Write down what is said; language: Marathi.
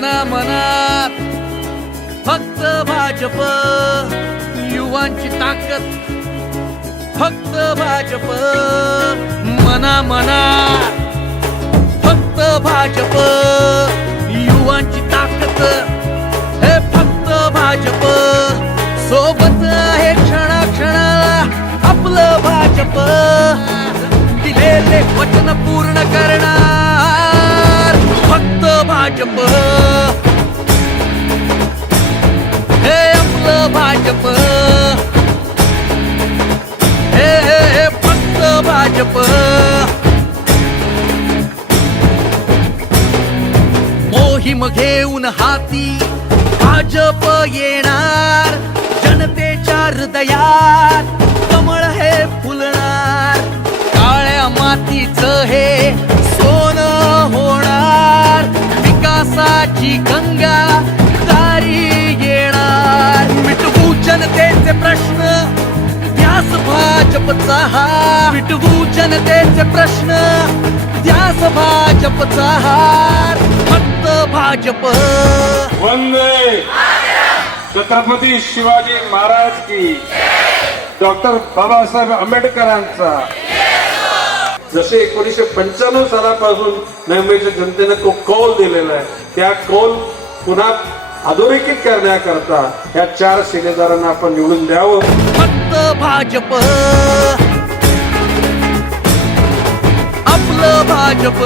मना मनात फक्त भाजप, युवांची ताकद फक्त भाजप, मना मनात फक्त भाजप, युवांची ताकद हे फक्त भाजप, सोबत आहे क्षणाक्षणाला आपलं भाजप, दिलेले वचन पूर्ण करणार फक्त भाजप, हे आपलं भाजप, हे फक्त भाजप. मोहीम घेऊन हाती भाजप येणार, जनतेच्या हृदयात कमळ हे फुलणार, काळ्या मातीचं हे सोनं होणार, विकासाची गंगा दारी येणार, मिटवू जनतेचे प्रश्न ध्यास भाजपचा हार, मिटवू जनतेचे प्रश्न ध्यास भाजपचा हार, फक्त भाजप. वंदे छत्रपती शिवाजी महाराज की, डॉक्टर बाबासाहेब आंबेडकरांचा. जसे 1995 सालापासून मुंबईच्या जनतेने कौल दिलेला आहे, त्या कौल पुन्हा अधोरेखित करण्याकरता या 4 शिलेदारांना आपण निवडून द्यावं. फक्त भाजप, आपलं भाजप.